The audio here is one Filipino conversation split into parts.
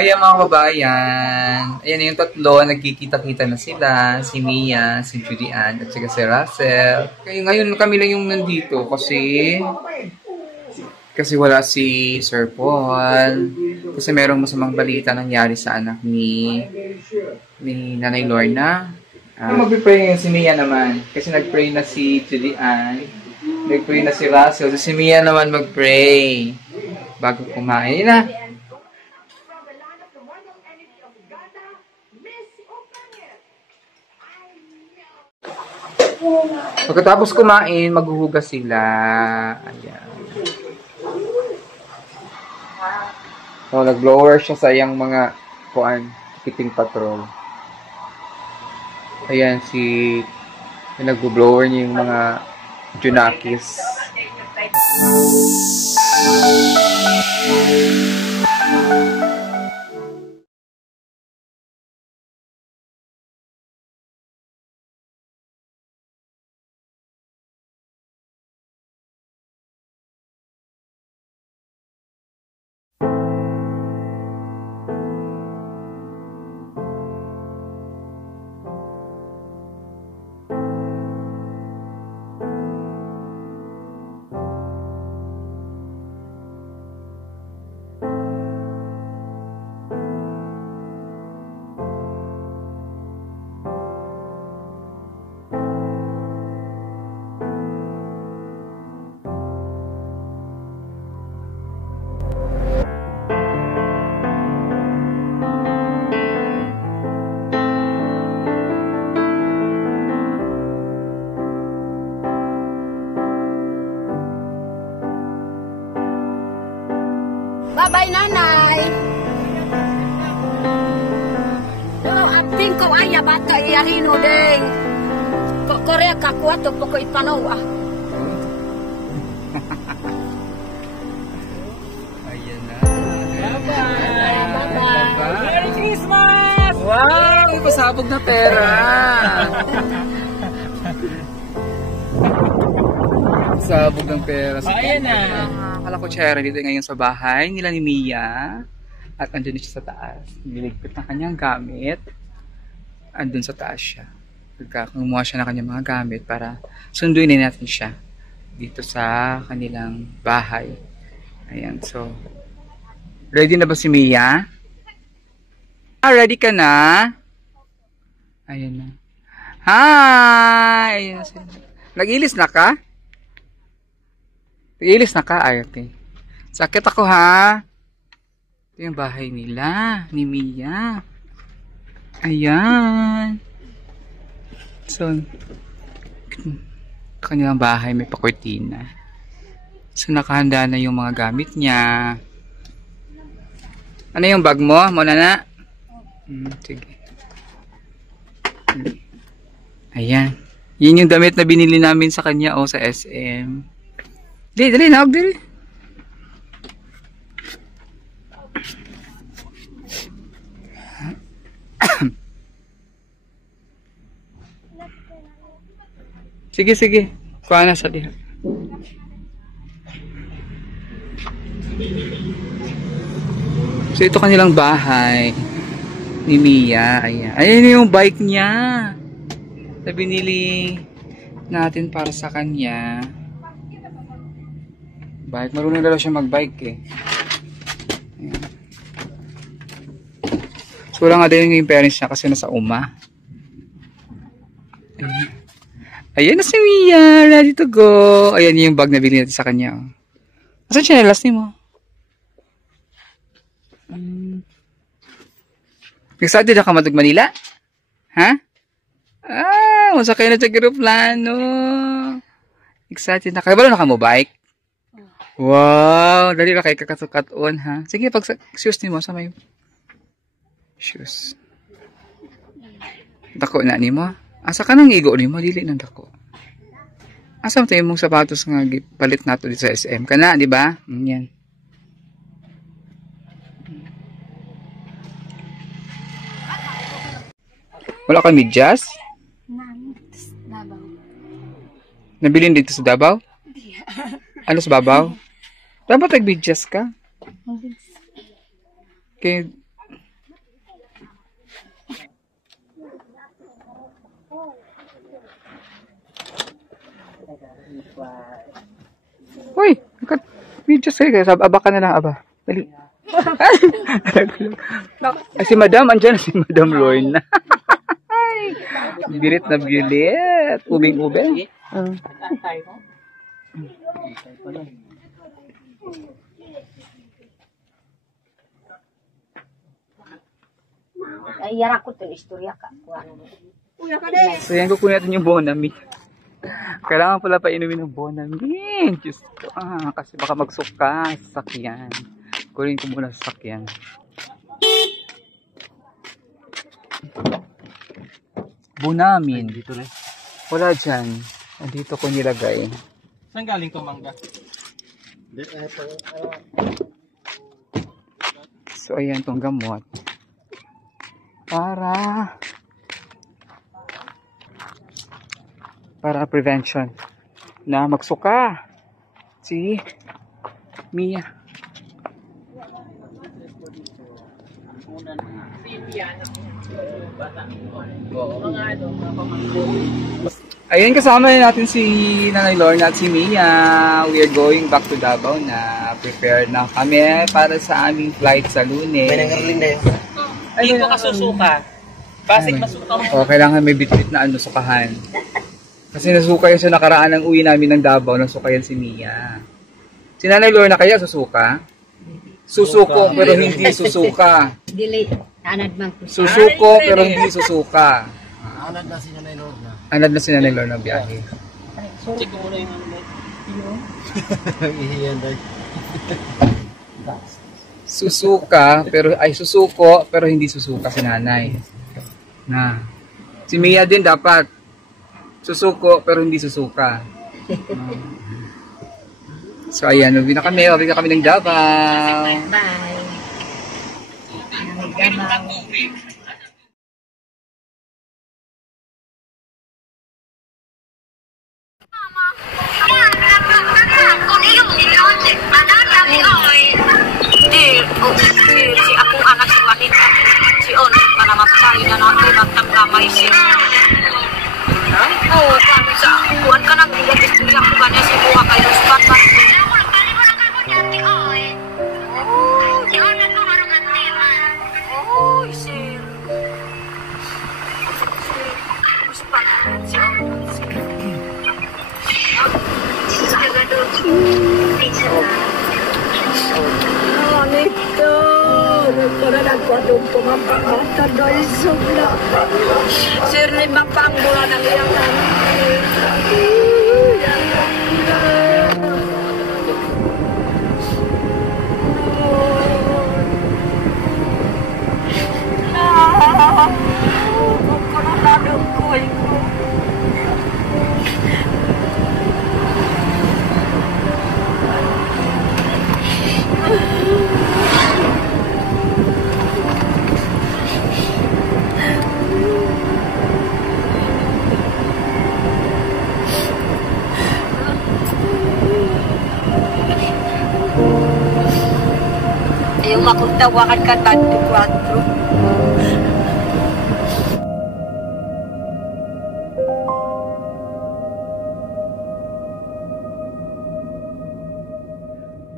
Ayan mga kabayan. Ayan yung tatlo. Nagkikita-kita na sila. Si Mia, si Judy Ann, at saka si Russell. Kaya ngayon kami lang yung nandito kasi wala si Sir Paul. Kasi merong masamang balita nangyari sa anak ni Nanay Lorna. Mag-pray ngayon si Mia naman. Kasi nag-pray na si Judy Ann. Nag-pray na si Russell. So si Mia naman mag-pray bago kumain na. Pagkatapos kumain, maghuhugas sila. Ayan. So, nag-blower siya sa iyang mga keeping patrol. Ayan, nag-blower niya yung mga junakis. Bye-bye, nanay. Pero ating ko ay bata iyarino ding. Korea kakuha to po ko itanaw ah. Ayan na. Bye-bye. Bye-bye. Merry Christmas! Wow! May pasabog na pera! Sabog ng pera. Ayan na. Kalakutsera dito ngayon sa bahay nila ni Mia. At andun siya sa taas. Niligpit ng kanyang gamit. Andun sa taas siya. Kumuha siya ng kanyang mga gamit para sunduin na natin siya dito sa kanilang bahay. Ayan, so ready na ba si Mia? Ready ka na? Ayan na. Hi! Ayan na sila. Nag-ilis na ka? Nag-ilis na ka? Ay, okay. Sakit ako ha. Ito yung bahay nila, ni Mia. Ayan. So, kanilang bahay may pakortina. So, nakahanda na yung mga gamit niya. Ano yung bag mo? Muna na? Sige. Ayan. Yun yung damit na binili namin sa kanya sa SM. Dali, naog dali. Sige. Kuha na sa diha. So, ito kanilang bahay ni Mia. Ayan yung bike niya na binili natin para sa kanya. Bike. Marunong na daw siya mag-bike eh. Ayan. So, wala nga din yung parents niya kasi nasa uma. Ayan na si Mia. Ready to go. Ayan yung bag na bilhin natin sa kanya. Asan siya nalas ni mo? Excited na ka matag Manila? Ha? Masakay na sa aeroplano. Excited na. Kaya ba na ka mo bike? Wow! Dali na kayo kakasukat-on ha. Sige, pag shoes ni mo, sa may shoes. Dako na ni mo? Asa ka nang igo ni mo? Dili nang dako. Asa mo tayo mong sapatos nga palit nato dito sa SM? Kana, di ba? Yan. Wala kang medyas? Nabilin dito sa Davao? Ano sa Babaw? Dapat nag-medyas ka? Okay. Uy, video sa'yo. Aba ka na lang, aba. Dali. Ay, si Madam, andyan si Madam Lorna. Birit na bilit. Ubing-ube. Ay, yara ko ito, istorya ka. So yan, kukunin natin yung Bonami. Kailangan pala pa inumin ng Bonami. Diyos ko, kasi baka magsuka sa sakyan. Kunin ko muna sa sakyan. Bonamin. Dito rin. Wala dyan. Dito ko nilagay. Saan galing to, mangga? So ayan tong gamot. Para prevention na magsuka si Mia. Ayun, kasama natin si Nanay Lorna at si Mia. We are going back to Davao na. Prepared na kami para sa aming flight sa Lunes. May nangarling na yun. Hindi ko kasusuka. Basig masuka mo. Kailangan may bitbit na sukahan. Kasi nasuka yun sa nakaraan ng uwi namin ng Davao. Nasuka yan si Mia. Si Nanay Lorna kaya susuka? Susuko pero hindi susuka. Dili, anad man ko. Susuko pero hindi susuka. Anad na si Nanay Lorna. Anad na si Nanay Lorna biyahe. Check ko muna yung ihiyan daw. Susuka pero susuko pero hindi susuka si Nanay. Na. Si Mia din dapat susuko pero hindi susuka. So ayan, uwi na kami ng Davao. Bye. Si akong anak si wanita si On panamatay na natin at tamgamay siya. Oo, sa kuwan ka nang bigat istorya ko kanya si buha kayo spat pa. Oh, sir. Spat si On. Nito, nagkaroon ako atong pumapangata dahil sobra. Sir, lima pang mula ng iyang ayaw makutawakan ka tanto 4.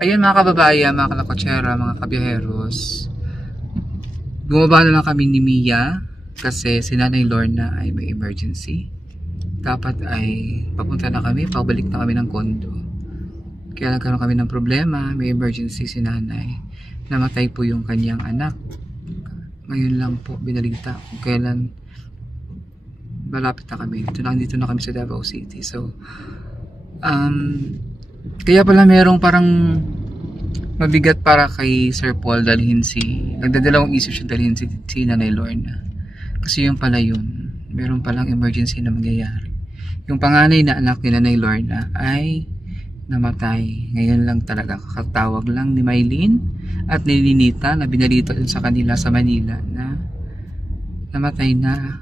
Ayan mga kababayan, mga kalakotsera, mga kabiyaheros. Bumaba na lang kami ni Mia kasi si Nanay Lorna ay may emergency. Dapat ay papunta na kami, pabalik na kami ng kondo. Kaya nagkaroon kami ng problema, may emergency si Nanay. Namatay po yung kanyang anak. Ngayon lang po binalita kung kailan malapit na kami. Dito na kami sa Davao City. So, kaya pala merong parang mabigat para kay Sir Paul dalhin nagdadalawang isip siya dalhin si Nanay Lorna. Kasi yung pala yun, meron palang emergency na mangyayari. Yung panganay na anak ni Nanay Lorna ay namatay. Ngayon lang talaga, kakatawag lang ni Maylene at ni Ninita na binalita dun sa kanila sa Manila na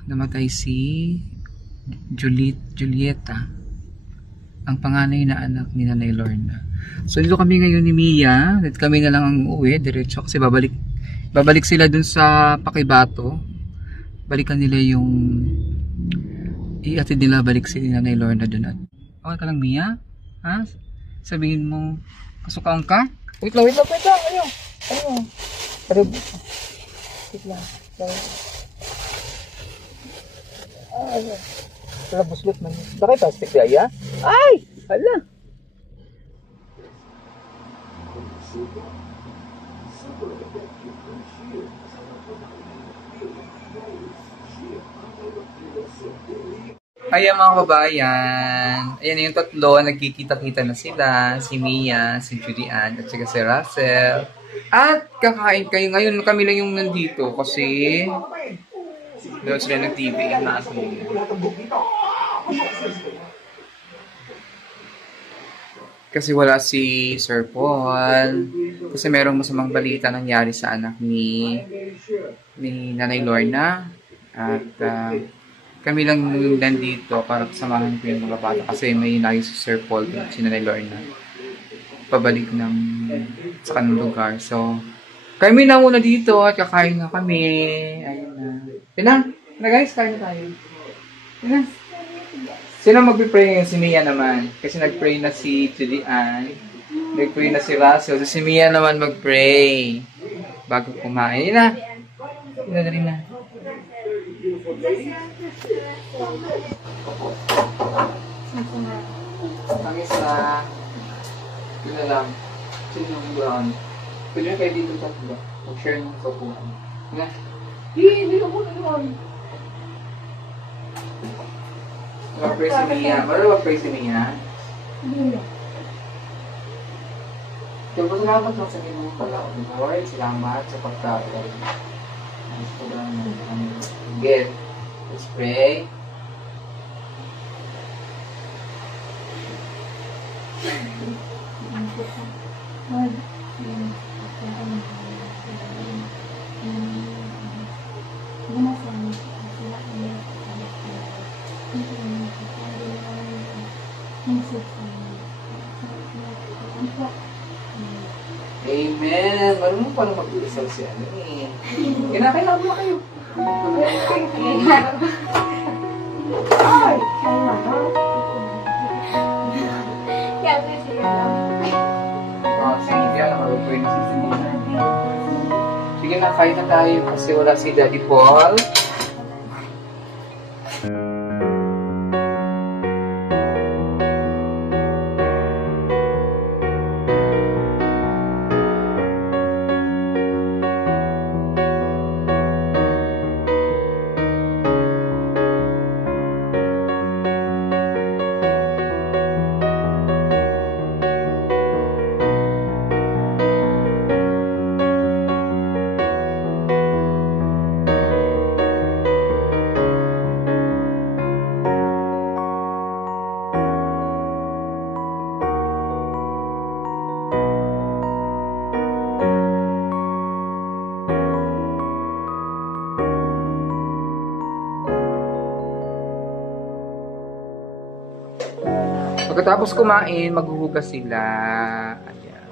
namatay si Julieta, ang panganay na anak ni Nanay Lorna. So dito kami ngayon ni Mia, at kami na lang ang uwi diretso kasi babalik sila dun sa Pakibato. Balikan nila yung iatid nila balik si Nanay Lorna dun at Okay ka lang, Mia? Ha? Sabihin mo, kasukaon ka? Wait lang. Ayaw. Pero, wait lang. Wala, buslot man. Bakit plastic di aya? Ay! Hala! Ayan mga kabayan, ayan yung tatlo, nagkikita-kita na sila, si Mia, si Judy Ann, at saka si Russell. At kakain kayo ngayon, kami lang yung nandito kasi doon sila nag-TV natin. Kasi wala si Sir Paul, kasi merong masamang balita nangyari sa anak ni Nanay Lorna. At kami lang nandito para kasamahan ko yung mga bata kasi may nayo si Sir Paul at si Nanay Lorna pabalik sa kanilang lugar. So, kami na muna dito at kakain na kami. Ayun na. Pina guys, kain na tayo. Pina. Sino magpipray ngayon? Si Mia naman. Kasi nagpray na si Judy Ann. Nagpray na si Russell. So, si Mia naman magpray bago kumain. Ayun na. Pinadali na. Tangis na. Yun na lang. Sino yung brown? Pwede kayo dito sa ba? Mag-share ng kapuhan. Nga? Hindi ka muna naman. Mag-pray si Mia. Mara mag-pray si Mia? Hindi. Kaya po salamat lang sa ginong pala. Lord, salamat sa pagkain. Again, let's pray. Amen. Marunong pa naman mag-iisal si ano eh. Kinakailangan mo kayo. Ay! Sige, diyan. Mag-pray na si Simona. Sige na, kain na tayo kasi wala si Daddy Paul. Pagkatapos kumain, maghuhugas sila. Ayan.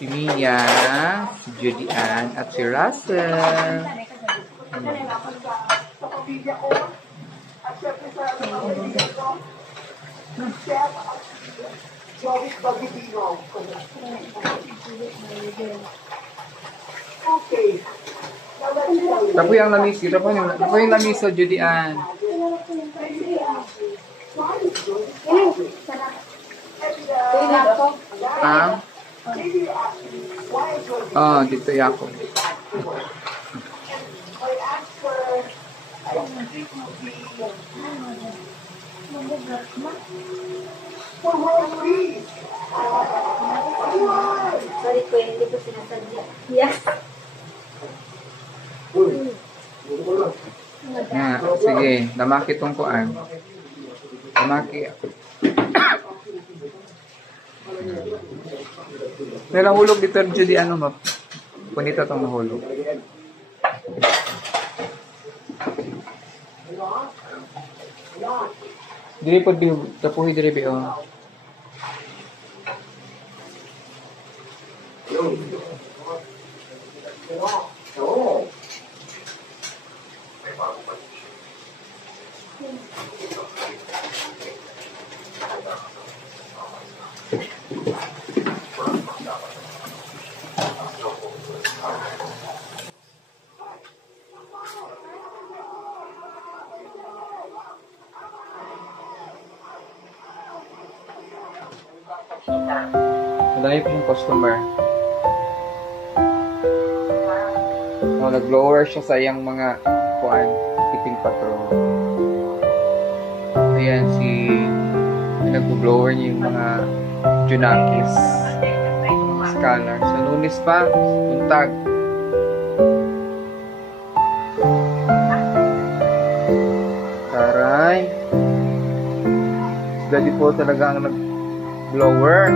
Si Mia, si Judy Ann, at si Russell. Tapo yung lamis. Tapo yung lamis sa Judy Ann. Ah? Oh, dito yako. Sorry ko, hindi ko sinasadya. Yes. Sige, damaki tong kuan. Damaki. May nahulog dito, Judy, ano ba? Punito itong nahulog. Dili po, tapuhi dili ba, oh. Dami pa yung customer. Oh, nag-blower siya sa iyang mga kuan, keeping patrol. Ayan, nag-blower niya yung mga junakis. Scanner. Sa Lunes pa, buntag. Taray. Daddy po talaga ang nag-blower.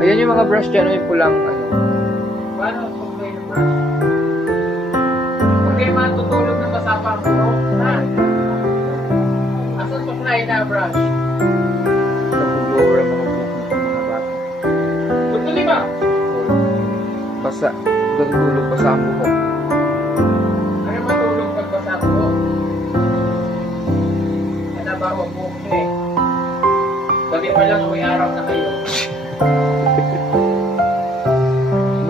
Ayan yung mga brush dyan, yung pulang ano. Paano supply ng brush? Huwag kayo matutulog ng masapang buhok. Ha? Asan supply na brush? Nag-blower ang mga buhok ng mga bata. Tutuloy ba? Basa. Tutulog pa sa buhok. Ano matulog pag basa buhok? Ano ba ang buhok niyo eh? Gabi pa lang, may araw na kayo.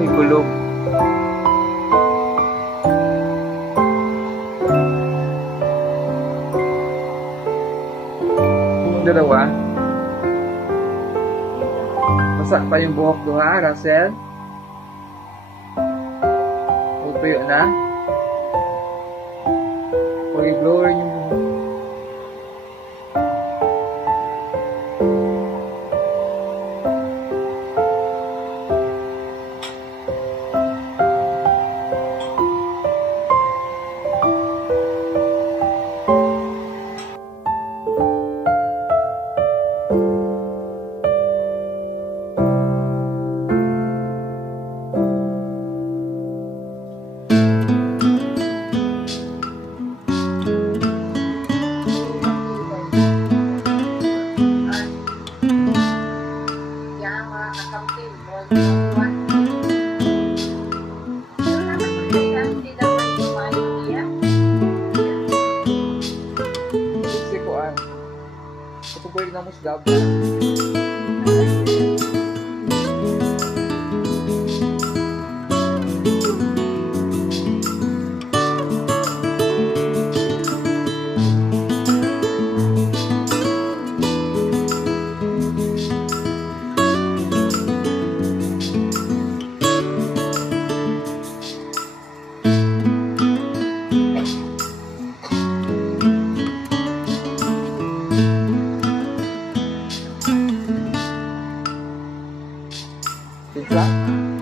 May gulog. Yung dalawa. Basa pa yung buhok doon ha, Russell? Tuyo na. Huwag i-blower yung buhok. Sikuan. Ito po yung namusgab. Timpla?